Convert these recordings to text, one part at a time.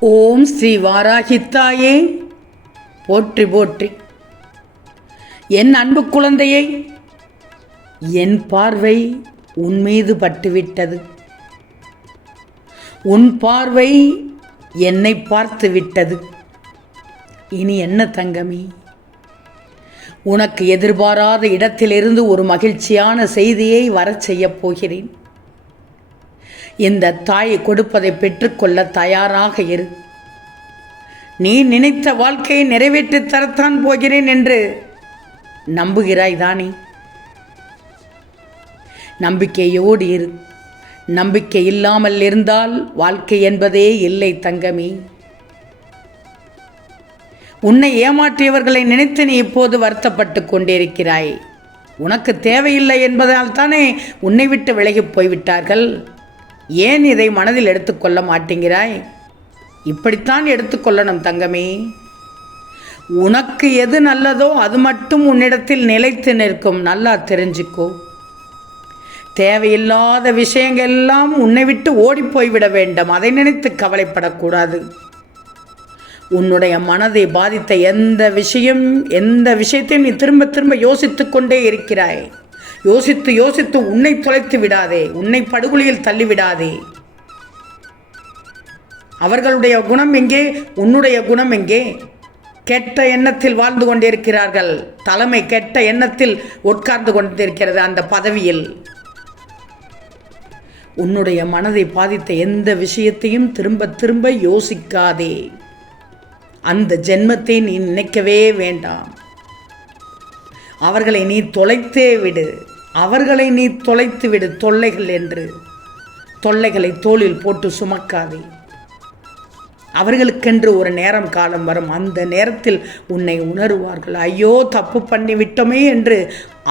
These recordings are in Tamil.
ஓம் ஸ்ரீ வாராகித்தாயே. போற்றி போற்றி. என் அன்பு குழந்தையை என் பார்வை உன் மீது பட்டுவிட்டது. உன் பார்வை என்னை பார்த்து விட்டது இனி என்ன தங்கமி? உனக்கு எதிர்பாராத இடத்திலிருந்து ஒரு மகிழ்ச்சியான செய்தியை வரச் செய்யப் போகிறேன். இந்த தாய் கொடுப்பதை பெற்றுக்கொள்ள தயாராக இரு. நீ நினைத்த வாழ்க்கையை நிறைவேற்றித் தரத்தான் போகிறேன் என்று நம்புகிறாய் தானே? நம்பிக்கையோடு இரு. நம்பிக்கை இல்லாமல் இருந்தால் வாழ்க்கை என்பதே இல்லை தங்கமி. உன்னை ஏமாற்றியவர்களை நினைத்து நீ இப்போது வருத்தப்பட்டு கொண்டிருக்கிறாய். உனக்கு தேவையில்லை என்பதால் தானே உன்னை விட்டு விலகிப் போய்விட்டார்கள்? ஏன் இதை மனதில் எடுத்துக்கொள்ள மாட்டேங்கிறாய்? இப்படித்தான் எடுத்துக்கொள்ளணும் தங்கமே. உனக்கு எது நல்லதோ அது மட்டும் உன்னிடத்தில் நிலைத்து நிற்கும். நல்லா தெரிஞ்சுக்கோ. தேவையில்லாத விஷயங்கள் எல்லாம் உன்னை விட்டு ஓடிப்போய்விட வேண்டும். அதை நினைத்து கவலைப்படக்கூடாது. உன்னுடைய மனதை பாதித்த எந்த விஷயம் எந்த விஷயத்தையும் நீ திரும்ப திரும்ப யோசித்து கொண்டே இருக்கிறாய். யோசித்து யோசித்து உன்னை தொலைத்து விடாதே. உன்னை படுகொலியில் தள்ளிவிடாதே. அவர்களுடைய குணம் எங்கே? உன்னுடைய குணம் எங்கே? கெட்ட எண்ணத்தில் வாழ்ந்து கொண்டிருக்கிறார்கள். தலைமை கெட்ட எண்ணத்தில் உட்கார்ந்து கொண்டிருக்கிறது அந்த பதவியில். உன்னுடைய மனதை பாதித்த எந்த விஷயத்தையும் திரும்ப திரும்ப யோசிக்காதே. அந்த ஜென்மத்தை நீ நினைக்கவே வேண்டாம். அவர்களை நீ தொலைத்தே விடு. அவர்களை நீ தொலைத்து விடு தொல்லைகள் என்று. தொல்லைகளை தோளில் போட்டு சுமக்காதே. அவர்களுக்கென்று ஒரு நேரம் காலம் வரும். அந்த நேரத்தில் உன்னை உணருவார்கள். ஐயோ தப்பு பண்ணி விட்டோமே என்று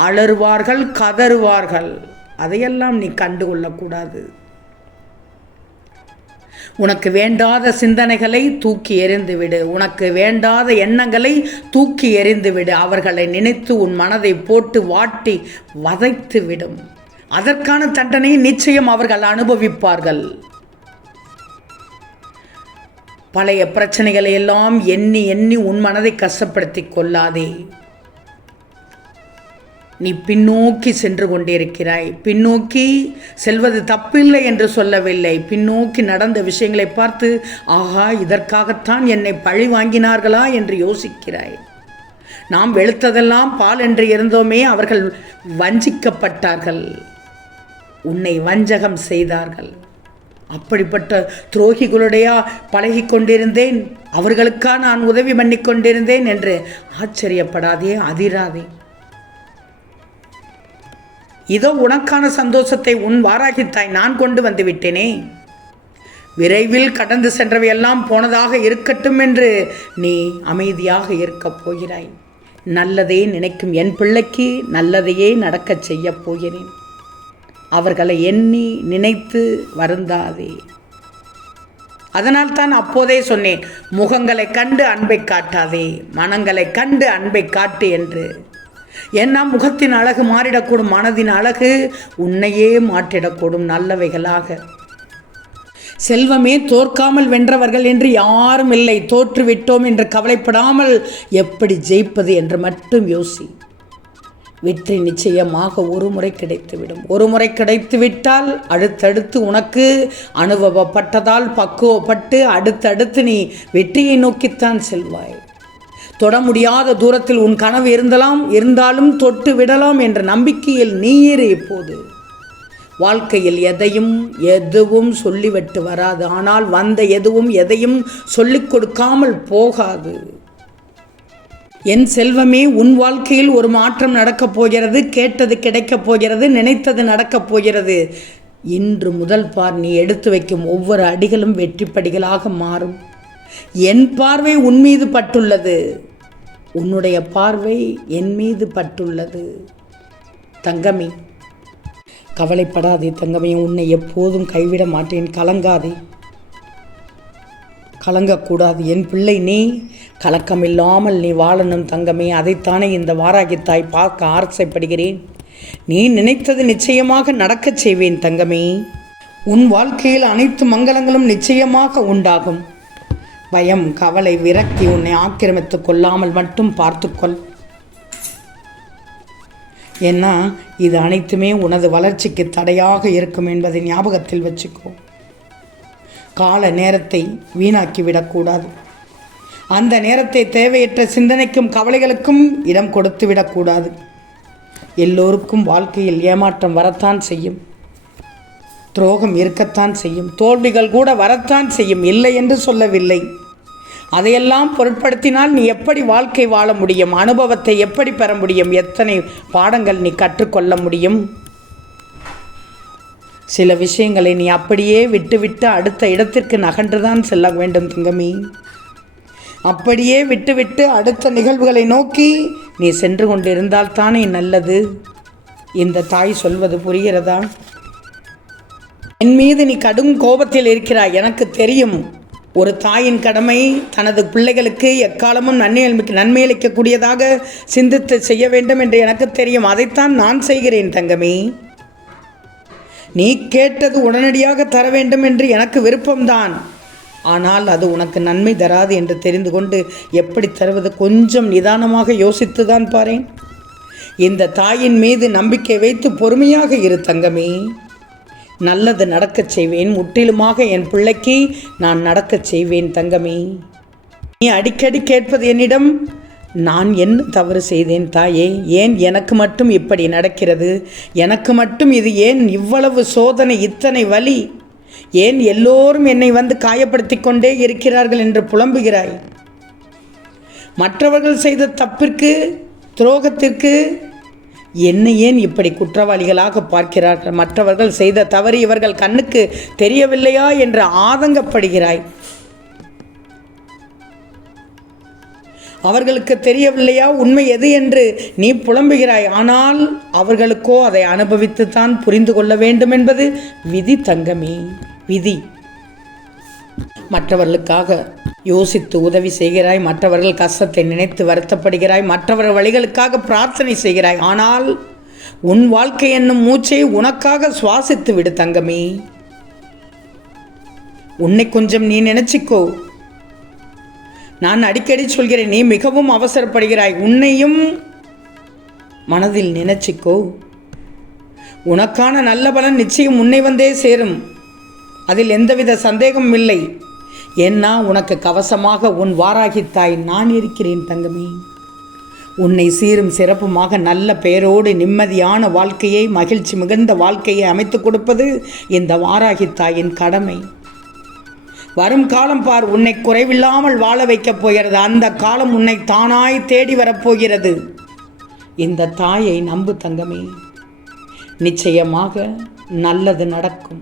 அலறுவார்கள் கதறுவார்கள். அதையெல்லாம் நீ கண்டுகொள்ளக்கூடாது. உனக்கு வேண்டாத சிந்தனைகளை தூக்கி எறிந்துவிடு. உனக்கு வேண்டாத எண்ணங்களை தூக்கி எறிந்துவிடு. அவர்களை நினைத்து உன் மனதை போட்டு வாட்டி வதைத்து விடும் அதற்கான தண்டனையை நிச்சயம் அவர்கள் அனுபவிப்பார்கள். பழைய பிரச்சனைகளை எல்லாம் எண்ணி எண்ணி உன் மனதை கஷ்டப்படுத்தி கொள்ளாதே. நீ பின்னோக்கி சென்று கொண்டிருக்கிறாய். பின்னோக்கி செல்வது தப்பில்லை என்று சொல்லவில்லை. பின்னோக்கி நடந்த விஷயங்களை பார்த்து ஆஹா இதற்காகத்தான் என்னை பழி வாங்கினார்களா? என்று யோசிக்கிறாய். நாம் வெளுத்ததெல்லாம் பால் என்று இருந்தோமே அவர்கள் வஞ்சிக்கப்பட்டார்கள். உன்னை வஞ்சகம் செய்தார்கள். அப்படிப்பட்ட துரோகிகளுடைய பழகி கொண்டிருந்தேன். அவர்களுக்கா நான் உதவி பண்ணி கொண்டிருந்தேன் என்று ஆச்சரியப்படாதே அதிராதே. இதோ உனக்கான சந்தோஷத்தை உன் வாராகித்தாய் நான் கொண்டு வந்து விட்டேனே. விரைவில் கடந்து சென்றவையெல்லாம் போனதாக இருக்கட்டும் என்று நீ அமைதியாக இருக்கப் போகிறாய். நல்லதே நினைக்கும் என் பிள்ளைக்கு நல்லதையே நடக்கச் செய்யப் போகிறேன். அவர்களை எண்ணி நினைத்து வருந்தாதே. அதனால் தான் அப்போதே சொன்னேன் முகங்களை கண்டு அன்பை காட்டாதே மனங்களை கண்டு அன்பை காட்டு என்று. ஏன்னா முகத்தின் அழகு மாறிடக்கூடும் மனதின் அழகு உன்னையே மாற்றிடக்கூடும் நல்லவைகளாக. செல்வமே தோற்காமல் வென்றவர்கள் என்று யாரும் இல்லை. தோற்றுவிட்டோம் என்று கவலைப்படாமல் எப்படி ஜெயிப்பது என்று மட்டும் யோசி. வெற்றி நிச்சயமாக ஒரு முறை கிடைத்துவிடும். ஒரு முறை கிடைத்துவிட்டால் அடுத்தடுத்து உனக்கு அனுபவப்பட்டதால் பக்குவப்பட்டு அடுத்தடுத்து நீ வெற்றியை நோக்கித்தான் செல்வாய். தொட முடியாத தூரத்தில் உன் கனவு இருந்தலாம் இருந்தாலும் தொட்டு விடலாம் என்ற நம்பிக்கையில் நீயேறு இப்போது. வாழ்க்கையில் எதையும் எதுவும் சொல்லிவிட்டு வராது. ஆனால் வந்த எதுவும் எதையும் சொல்லிக் கொடுக்காமல் போகாது. என் செல்வமே உன் வாழ்க்கையில் ஒரு மாற்றம் நடக்கப் போகிறது கேட்டது கிடைக்கப் போகிறது நினைத்தது நடக்கப் போகிறது. இன்று முதல் பார் நீ எடுத்து வைக்கும் ஒவ்வொரு அடிகளும் வெற்றிப்படிகளாக மாறும். என் பார்வை உன் மீது பட்டுள்ளது. உன்னுடைய பார்வை என் மீது பட்டுள்ளது. தங்கமி கவலைப்படாதே தங்கமே உன்னை எப்போதும் கைவிட மாட்டேன். கலங்காதே. கலங்கக்கூடாது. என் பிள்ளை நீ கலக்கமில்லாமல் நீ வாழணும் தங்கமே. அதைத்தானே இந்த வாராகித்தாய் பார்க்க ஆசைப்படுகிறேன் நீ நினைத்தது நிச்சயமாக நடக்கச் செய்வேன் தங்கமே. உன் வாழ்க்கையில் அனைத்து மங்களங்களும் நிச்சயமாக உண்டாகும். பயம் கவலை விரக்தி உன்னை ஆக்கிரமித்துக் கொள்ளாமல் மட்டும் பார்த்துக்கொள் ஏன்னா இது அனைத்துமே உனது வளர்ச்சிக்கு தடையாக இருக்கும் என்பதை ஞாபகத்தில் வச்சுக்கோ. கால நேரத்தை வீணாக்கி விடக்கூடாது அந்த நேரத்தை தேவையற்ற சிந்தனைக்கும் கவலைகளுக்கும் இடம் கொடுத்து விடக்கூடாது எல்லோருக்கும் வாழ்க்கையில் ஏமாற்றம் வரத்தான் செய்யும். துரோகம் இருக்கத்தான் செய்யும். தோல்விகள் கூட வரத்தான் செய்யும். இல்லை என்று சொல்லவில்லை. அதையெல்லாம் பொருட்படுத்தினால் நீ எப்படி வாழ்க்கை வாழ முடியும்? அனுபவத்தை எப்படி பெற முடியும்? எத்தனை பாடங்கள் நீ கற்றுக்கொள்ள முடியும்? சில விஷயங்களை நீ அப்படியே விட்டுவிட்டு அடுத்த இடத்திற்கு நகன்றுதான் செல்ல வேண்டும் தங்கமி. அப்படியே விட்டுவிட்டு அடுத்த நிகழ்வுகளை நோக்கி நீ சென்று கொண்டிருந்தால் தானே நல்லது. இந்த தாய் சொல்வது புரிகிறதா? என் மீது நீ கடும் கோபத்தில் இருக்கிறாய் எனக்கு தெரியும். ஒரு தாயின் கடமை தனது பிள்ளைகளுக்கு எக்காலமும் நன்மை நன்மை அளிக்கக்கூடியதாக சிந்தித்து செய்ய வேண்டும் என்று எனக்கு தெரியும். அதைத்தான் நான் செய்கிறேன் தங்கமே. நீ கேட்டது உடனடியாக தர வேண்டும் என்று எனக்கு விருப்பம்தான். ஆனால் அது உனக்கு நன்மை தராது என்று தெரிந்து கொண்டு எப்படி தருவது கொஞ்சம் நிதானமாக யோசித்து தான் பாரேன். இந்த தாயின் மீது நம்பிக்கை வைத்து பொறுமையாக இரு தங்கமே. நல்லது நடக்கச் செய்வேன். முற்றிலுமாக என் பிள்ளைக்கு நான் நடக்கச் செய்வேன் தங்கமே. நீ அடிக்கடி கேட்பது என்னிடம் நான் என்ன தவறு செய்தேன் தாயே? ஏன் எனக்கு மட்டும் இப்படி நடக்கிறது? எனக்கு மட்டும் இது ஏன் இவ்வளவு சோதனை இத்தனை வலி? ஏன் எல்லோரும் என்னை வந்து காயப்படுத்தி கொண்டே இருக்கிறார்கள் என்று புலம்புகிறாய்? மற்றவர்கள் செய்த தப்பிற்கு துரோகத்திற்கு என்னை ஏன் இப்படி குற்றவாளிகளாக பார்க்கிறார்கள் மற்றவர்கள் செய்த தவறு இவர்கள் கண்ணுக்கு தெரியவில்லையா என்று ஆதங்கப்படுகிறாய். அவர்களுக்கு தெரியவில்லையா? உண்மை எது என்று நீ புலம்புகிறாய். ஆனால் அவர்களுக்கோ அதை அனுபவித்துத்தான் புரிந்து கொள்ள வேண்டும் என்பது விதி தங்கமே. விதி. மற்றவர்களுக்காக யோசித்து உதவி செய்கிறாய் மற்றவர்கள் கஷ்டத்தை நினைத்து வருத்தப்படுகிறாய் மற்றவர் வழிகளுக்காக பிரார்த்தனை செய்கிறாய். ஆனால் உன் வாழ்க்கை என்னும் மூச்சை உனக்காக சுவாசித்து விடு தங்கமே. உன்னை கொஞ்சம் நீ நினைச்சிக்கோ. நான் அடிக்கடி சொல்கிறேன் நீ மிகவும் அவசரப்படுகிறாய். உன்னையும் மனதில் நினைச்சிக்கோ. உனக்கான நல்ல பலன் நிச்சயம் உன்னை வந்தே சேரும். அதில் எந்தவித சந்தேகமும் இல்லை. ஏன்னா உனக்கு கவசமாக உன் வாராகித்தாய் நான் இருக்கிறேன் தங்கமே. உன்னை சீரும் சிறப்புமாக நல்ல பெயரோடு நிம்மதியான வாழ்க்கையை மகிழ்ச்சி மிகுந்த வாழ்க்கையை அமைத்துக் கொடுப்பது இந்த வாராகித்தாயின் கடமை. வரும் காலம் பார் உன்னை குறைவில்லாமல் வாழ வைக்கப் போகிறது. அந்த காலம் உன்னை தானாய் தேடி வரப்போகிறது இந்த தாயை நம்பு தங்கமே. நிச்சயமாக நல்லது நடக்கும்.